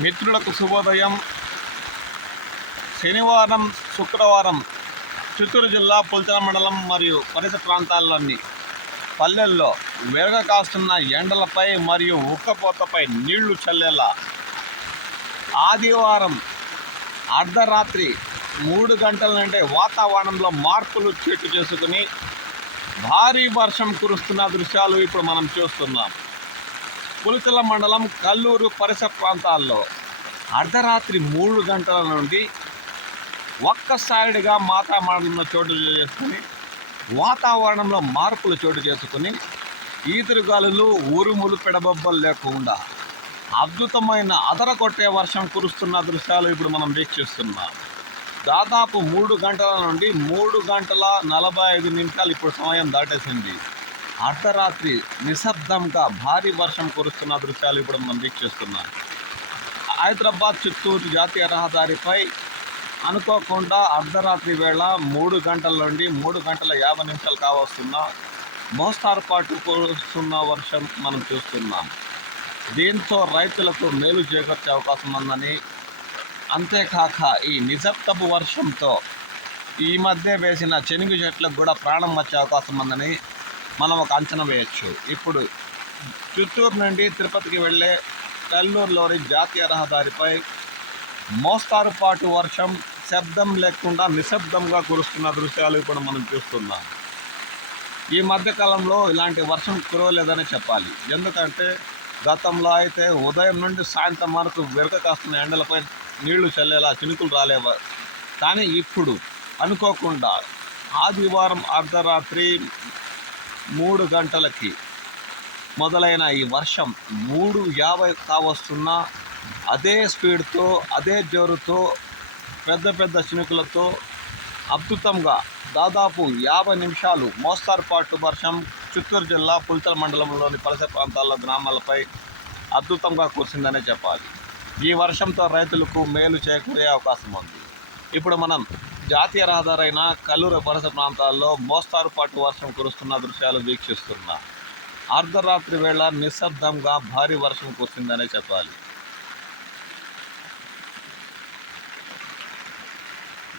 మిత్రులకు శుభోదయం. శనివారం శుక్రవారం చిత్తూరు జిల్లా పుల్చల మండలం మరియు పరిసర ప్రాంతాల్లోని పల్లెల్లో వెరగ కాస్తున్న ఎండలపై మరియు ఉక్కపోతపై నీళ్ళు చల్లేలా ఆదివారం అర్ధరాత్రి మూడు గంటల నుండి వాతావరణంలో మార్పులు చోటు చేసుకుని భారీ వర్షం కురుస్తున్న దృశ్యాలు ఇప్పుడు మనం చూస్తున్నాం. పులిచల మండలం కల్లూరు పరిసర ప్రాంతాల్లో అర్ధరాత్రి మూడు గంటల నుండి ఒక్కసారిగా వాతావరణంలో చోటు చేసుకుని వాతావరణంలో మార్పులు చోటు చేసుకుని ఈదురుగాలులు ఉరుములు పెడబొబ్బలు లేకుండా అద్భుతమైన అదరగొట్టే వర్షం కురుస్తున్న దృశ్యాలు ఇప్పుడు మనం వీక్షిస్తున్నాం. దాదాపు మూడు గంటల నుండి మూడు గంటల నలభై ఐదు నిమిషాలు ఇప్పుడు సమయం దాటేసింది. అర్ధరాత్రి నిశ్శబ్దంగా భారీ వర్షం కురుస్తున్న దృశ్యాలు ఇప్పుడు మనం వీక్షిస్తున్నాం. హైదరాబాద్ చిత్తూరు జాతీయ రహదారిపై అనుకోకుండా అర్ధరాత్రి వేళ మూడు గంటల నుండి మూడు గంటల యాభై నిమిషాలు కావస్తున్న మోస్తారు పాటు కురుస్తున్న వర్షం మనం చూస్తున్నాం. దీంతో రైతులకు మేలు చేకూర్చే అవకాశం ఉందని అంతేకాక ఈ నిజప్తపు వర్షంతో ఈ మధ్య వేసిన చెనుగు చెట్లకు కూడా ప్రాణం వచ్చే అవకాశం ఉందని మనం ఒక అంచనా వేయచ్చు. ఇప్పుడు చిత్తూరు నుండి తిరుపతికి వెళ్ళే కల్లూరులోని జాతీయ రహదారిపై మోస్తారుపాటు వర్షం శబ్దం లేకుండా నిశ్శబ్దంగా కురుస్తున్న దృశ్యాలు ఇప్పుడు మనం చూస్తున్నాం. ఈ మధ్యకాలంలో ఇలాంటి వర్షం కురవలేదని చెప్పాలి. ఎందుకంటే గతంలో అయితే ఉదయం నుండి సాయంత్రం వరకు వెరక కాస్తున్న ఎండలపై నీళ్ళు చల్లేలా చినుకులు రాలేవా కానీ ఇప్పుడు అనుకోకుండా ఆదివారం అర్ధరాత్రి మూడు గంటలకి మొదలైన ఈ వర్షం మూడు యాభై కావస్తున్నా అదే స్పీడ్తో అదే జోరుతో పెద్ద పెద్ద చినుకులతో అద్భుతంగా దాదాపు యాభై నిమిషాలు మోస్తారు పాటు వర్షం చిత్తూరు జిల్లా పులితల మండలంలోని పరిసర ప్రాంతాల గ్రామాలపై అద్భుతంగా కురిసిందనే చెప్పాలి. ఈ వర్షంతో రైతులకు మేలు చేకూరే అవకాశం ఉంది. ఇప్పుడు మనం జాతీయ రహదారైన కల్లూరు వరస ప్రాంతాల్లో మోస్తారు పాటు వర్షం కురుస్తున్న దృశ్యాలు వీక్షిస్తున్నా. అర్ధరాత్రి వేళ నిశ్శబ్దంగా భారీ వర్షం కురిసిందనే చెప్పాలి.